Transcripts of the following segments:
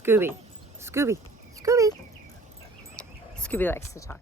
Scooby, Scooby, Scooby. Scooby likes to talk.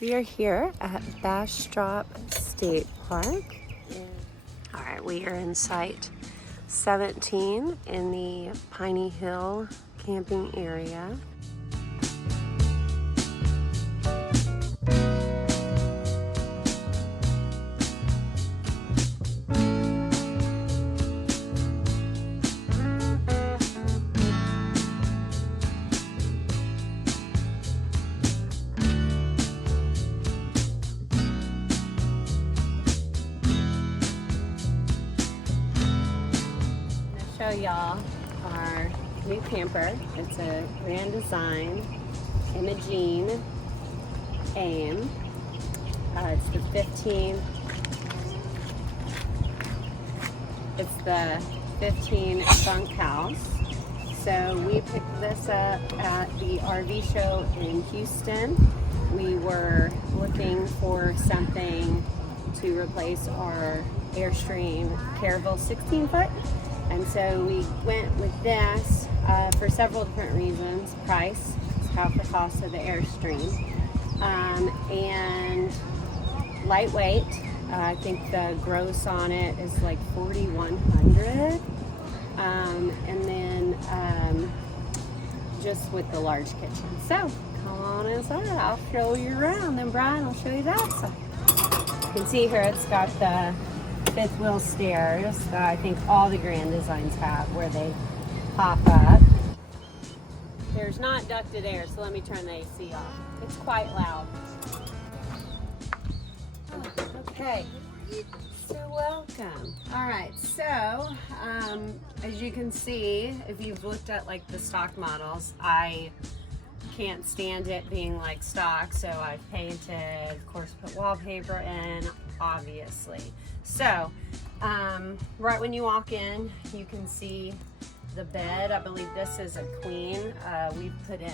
We are here at Bastrop State Park. All right, we are in Site 17 in the Piney Hill camping area. Show y'all our new camper. It's a Grand Design Imogene AIM. It's the 15 bunkhouse. So we picked this up at the RV show in Houston. We were looking for something to replace our Airstream Caravelle 16-foot. And so we went with this for several different reasons. Price, it's half the cost of the Airstream. And lightweight. I think the gross on it is like 4,100. And then just with the large kitchen. So come on inside, I'll show you around. Then Brian will show you the outside. You can see here it's got the fifth wheel stairs that I think all the Grand Designs have, where they pop up. There's not ducted air, so let me turn the AC off. It's quite loud. Okay, so welcome. All right, so as you can see, if you've looked at like the stock models, I can't stand it being like stock, so I've painted, of course, put wallpaper in, obviously. So, right when you walk in, you can see the bed. I believe this is a queen. We've put in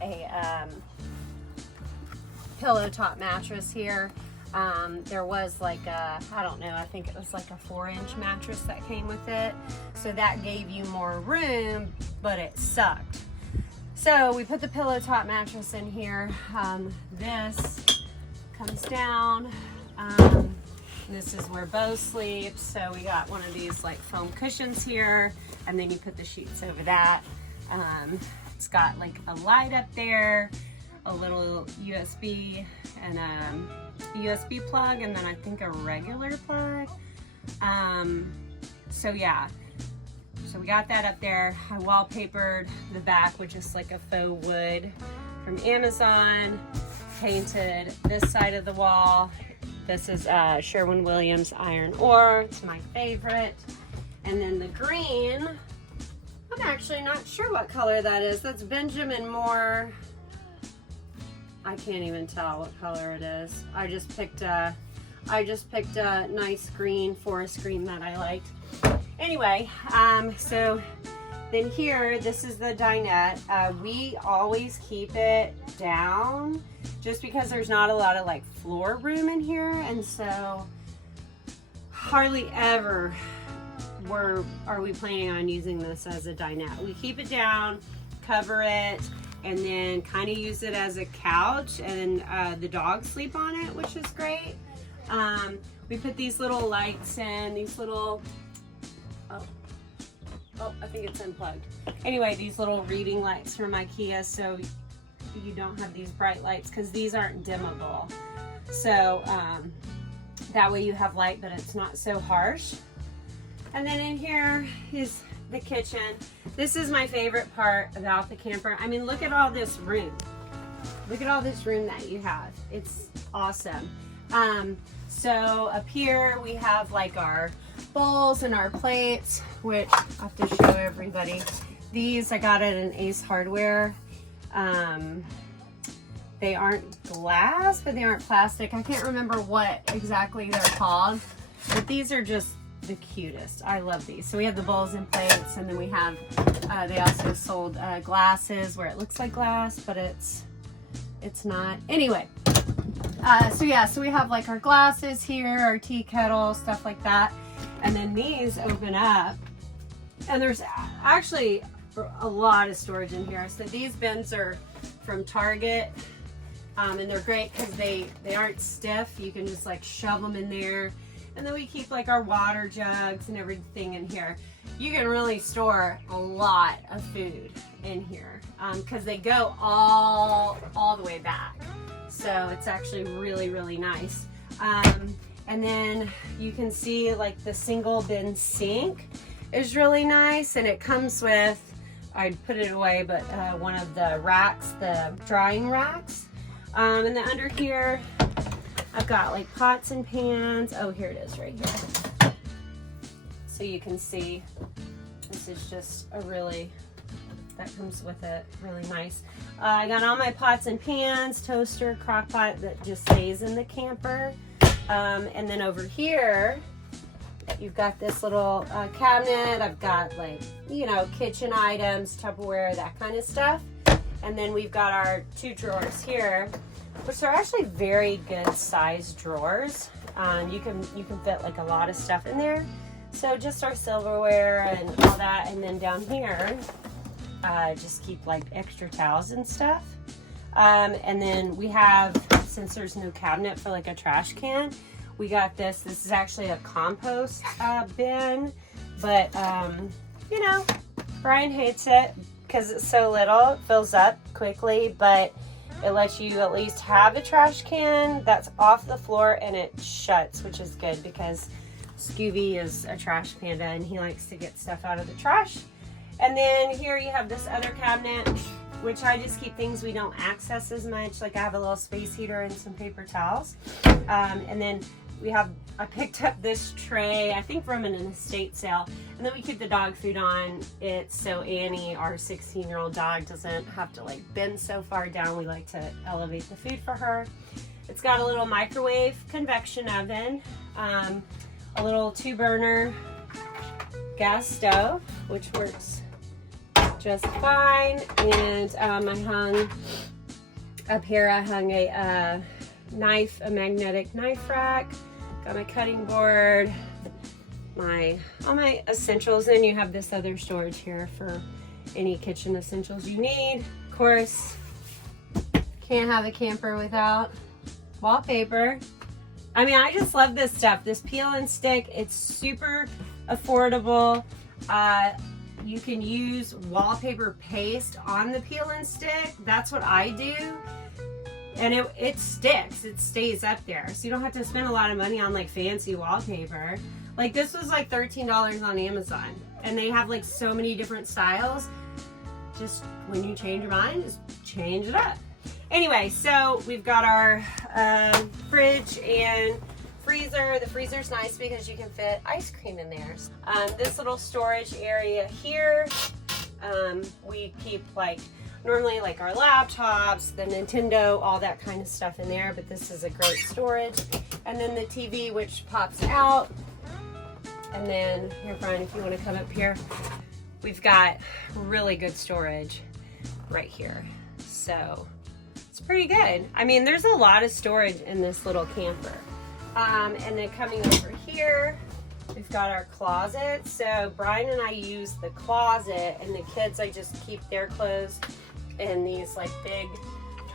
a pillow top mattress here. There was like a, I don't know, I think it was like a 4-inch mattress that came with it. So that gave you more room, but it sucked. So we put the pillow top mattress in here. This comes down. This is where Bo sleeps. So we got one of these like foam cushions here, and then you put the sheets over that. It's got like a light up there, a little USB and a USB plug, and then I think a regular plug. So yeah, so we got that up there. I wallpapered the back, which is like a faux wood from Amazon. Painted this side of the wall. This is Sherwin-Williams iron ore. It's my favorite. And then the green, I'm actually not sure what color that is. That's Benjamin Moore. I can't even tell what color it is. I just picked a nice green, forest green that I liked. Anyway, so then here, this is the dinette. We always keep it down just because there's not a lot of like floor room in here, and so hardly ever are we planning on using this as a dinette. We keep it down, cover it, and then kind of use it as a couch, and the dogs sleep on it, which is great. We put these little lights in, these little, oh, I think it's unplugged. Anyway, these little reading lights from IKEA, so you don't have these bright lights because these aren't dimmable. So that way you have light, but it's not so harsh. And then in here is the kitchen. This is my favorite part about the camper. I mean, look at all this room. Look at all this room that you have. It's awesome. So up here we have like our bowls and our plates, which I have to show everybody. These I got at an Ace Hardware. They aren't glass, but they aren't plastic. I can't remember what exactly they're called, but these are just the cutest. I love these. So we have the bowls and plates, and then we have, they also sold glasses where it looks like glass, but it's it's not. Anyway, so yeah, so we have like our glasses here, our tea kettle, stuff like that. And then these open up, and there's actually a lot of storage in here. So these bins are from Target, and they're great because they aren't stiff. You can just like shove them in there. And then we keep like our water jugs and everything in here. You can really store a lot of food in here because they go all the way back. So it's actually really, really nice. And then you can see like the single bin sink is really nice, and it comes with, I'd put it away, but one of the racks, the drying racks. And then under here, I've got like pots and pans. Oh, here it is right here. So you can see this is just a really, that comes with it, really nice. I got all my pots and pans, toaster, crock pot that just stays in the camper. And then over here, you've got this little cabinet. I've got like, you know, kitchen items, Tupperware, that kind of stuff. And then we've got our 2 drawers here, which are actually very good sized drawers. You can fit like a lot of stuff in there. So just our silverware and all that. And then down here, just keep like extra towels and stuff. And then we have, since there's no cabinet for like a trash can, we got this. This is actually a compost bin, but you know, Brian hates it because it's so little. It fills up quickly, but it lets you at least have a trash can that's off the floor and it shuts, which is good because Scooby is a trash panda and he likes to get stuff out of the trash. And then here you have this other cabinet, which I just keep things we don't access as much. Like I have a little space heater and some paper towels. And then I picked up this tray, I think from an estate sale. And then we keep the dog food on it so Annie, our 16-year-old dog, doesn't have to like bend so far down. We like to elevate the food for her. It's got a little microwave convection oven, a little 2-burner gas stove, which works just fine. And I hung up here, I hung a magnetic knife rack, got my cutting board, all my essentials. And you have this other storage here for any kitchen essentials you need. Of course, can't have a camper without wallpaper. I mean, I just love this stuff. This peel and stick, it's super affordable. You can use wallpaper paste on the peel and stick. That's what I do. And it sticks, it stays up there. So you don't have to spend a lot of money on like fancy wallpaper. Like this was like $13 on Amazon. And they have like so many different styles. Just when you change your mind, just change it up. Anyway, so we've got our fridge and freezer. The freezer's nice because you can fit ice cream in there. This little storage area here, we keep like normally like our laptops, the Nintendo, all that kind of stuff in there, but this is a great storage. And then the TV, which pops out. And then here, Brian, if you want to come up here, we've got really good storage right here. So it's pretty good. I mean, there's a lot of storage in this little camper. And then coming over here, we've got our closet. So Brian and I use the closet, and the kids, I just keep their clothes in these like big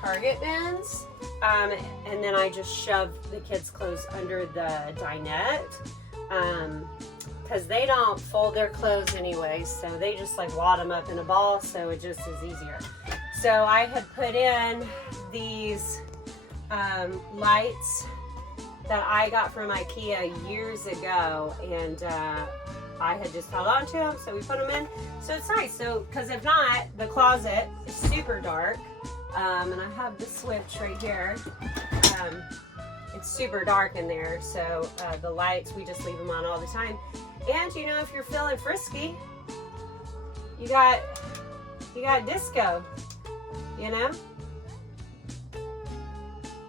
Target bins. And then I just shove the kids' clothes under the dinette. Because they don't fold their clothes anyway, so they just like wad them up in a ball, so it just is easier. So I had put in these lights that I got from IKEA years ago, and I had just held on to them, so we put them in. So it's nice, so because if not, the closet is super dark, and I have the switch right here. It's super dark in there, so the lights, we just leave them on all the time. And you know, if you're feeling frisky, you got disco, you know?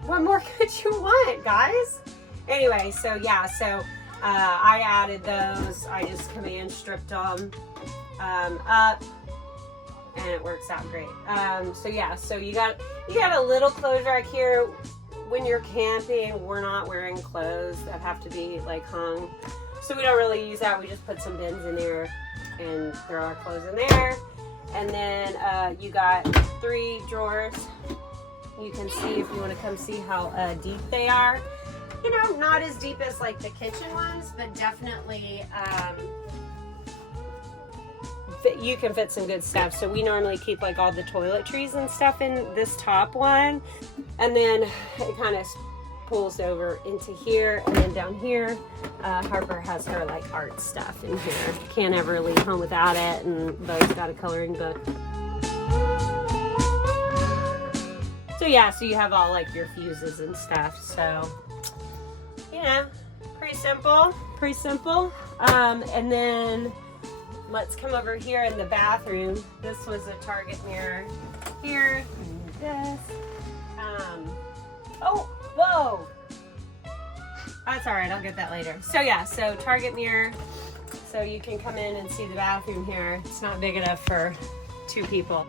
What more could you want, guys? Anyway, so yeah, so I added those. I just command stripped them up. and it works out great. So yeah, so you got a little clothes rack here. When you're camping, we're not wearing clothes that have to be like hung, so we don't really use that. We just put some bins in there and throw our clothes in there. And then you got 3 drawers. You can see, if you want to come see how deep they are. You know, not as deep as like the kitchen ones, but definitely you can fit some good stuff. So we normally keep like all the toiletries and stuff in this top one, and then it kind of pulls over into here, and then down here Harper has her like art stuff in here. Can't ever leave home without it, and Bo's got a coloring book. So yeah, so you have all like your fuses and stuff. So you know, pretty simple. And then let's come over here in the bathroom. This was a Target mirror here. And this. Oh, whoa. That's all right, I'll get that later. So yeah, so Target mirror. So you can come in and see the bathroom here. It's not big enough for 2 people.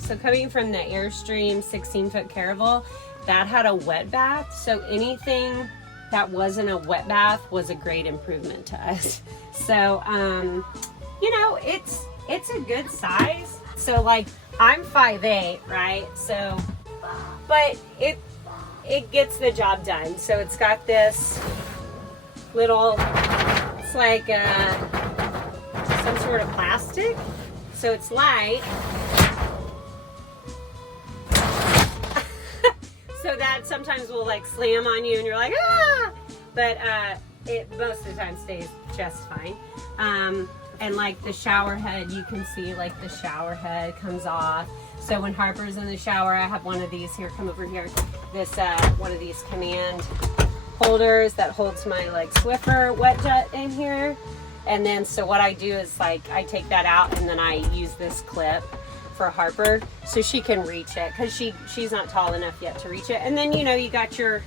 So coming from the Airstream 16-foot Caravel, that had a wet bath. So anything that wasn't a wet bath was a great improvement to us. So, you know, it's a good size. So like I'm 5'8", right? So, but it gets the job done. So it's got this little, it's like some sort of plastic. So it's light. So that sometimes will like slam on you and you're like, ah! But it most of the time stays just fine. And like the shower head, you can see like the shower head comes off. So when Harper's in the shower, I have one of these here, come over here. This, one of these command holders that holds my like Swiffer wet jet in here. And then, so what I do is like, I take that out and then I use this clip for Harper so she can reach it, because she's not tall enough yet to reach it. And then, you know, you got your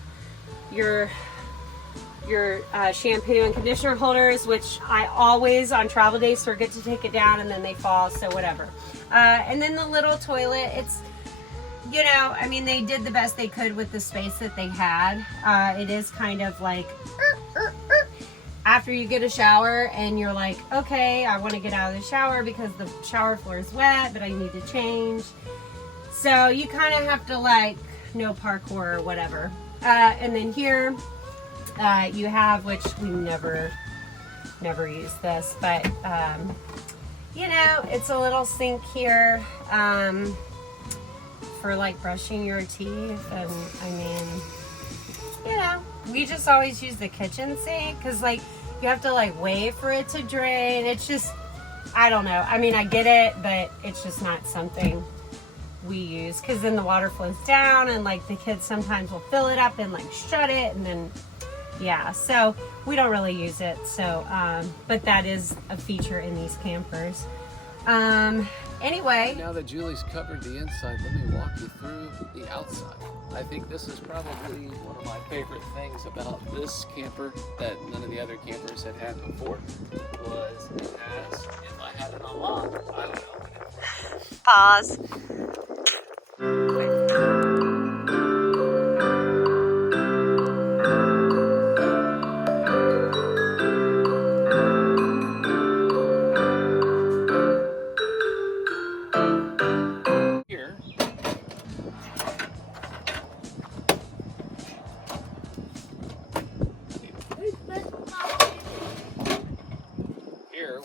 shampoo and conditioner holders, which I always on travel days forget to take it down and then they fall, so whatever. And then the little toilet, it's, you know, I mean, they did the best they could with the space that they had. It is kind of like after you get a shower and you're like, okay, I want to get out of the shower because the shower floor is wet, but I need to change. So you kind of have to like, no parkour or whatever. And then here you have, which we never use this, but you know, it's a little sink here for like brushing your teeth. And I mean, you know, we just always use the kitchen sink because like you have to like wait for it to drain. It's just, I don't know. I mean, I get it, but it's just not something we use, because then the water flows down and like the kids sometimes will fill it up and like shut it, and then yeah, so we don't really use it. So but that is a feature in these campers. Anyway, now that Julie's covered the inside, let me walk you through the outside. I think this is probably one of my favorite things about this camper that none of the other campers had before, was it has, if I had it unlocked, I would open it. Pause.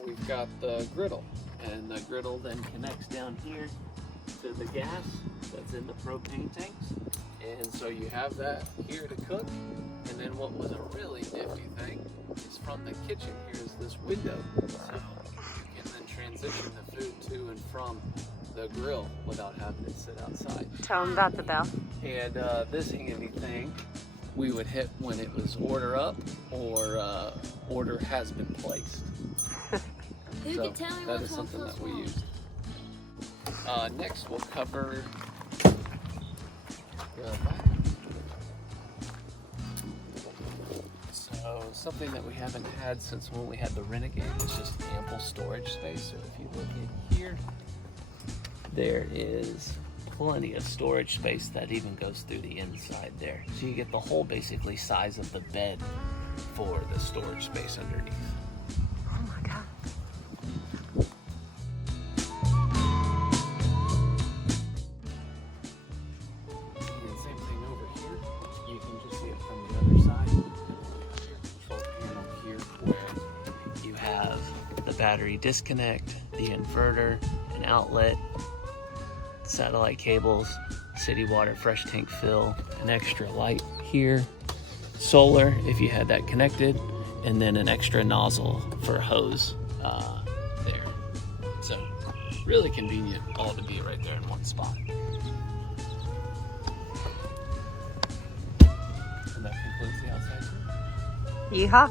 We've got the griddle, and the griddle then connects down here to the gas that's in the propane tanks, and so you have that here to cook. And then what was a really nifty thing is from the kitchen here's this window, so you can then transition the food to and from the grill without having it sit outside. Tell them about the bell. And this handy thing we would hit when it was order up or order has been placed. So that is something that we used. Next we'll cover the back. So So something that we haven't had since when we had the Renegade is just ample storage space. So if you look in here, there is plenty of storage space that even goes through the inside there. So you get the whole basically size of the bed for the storage space underneath. Oh my God. And same thing over here. You can just see it from the other side. Control panel here where you have the battery disconnect, the inverter, an outlet, satellite cables, city water fresh tank fill, an extra light here, solar if you had that connected, and then an extra nozzle for hose there. So really convenient all to be right there in one spot. And that concludes the outside tour. Yeehaw.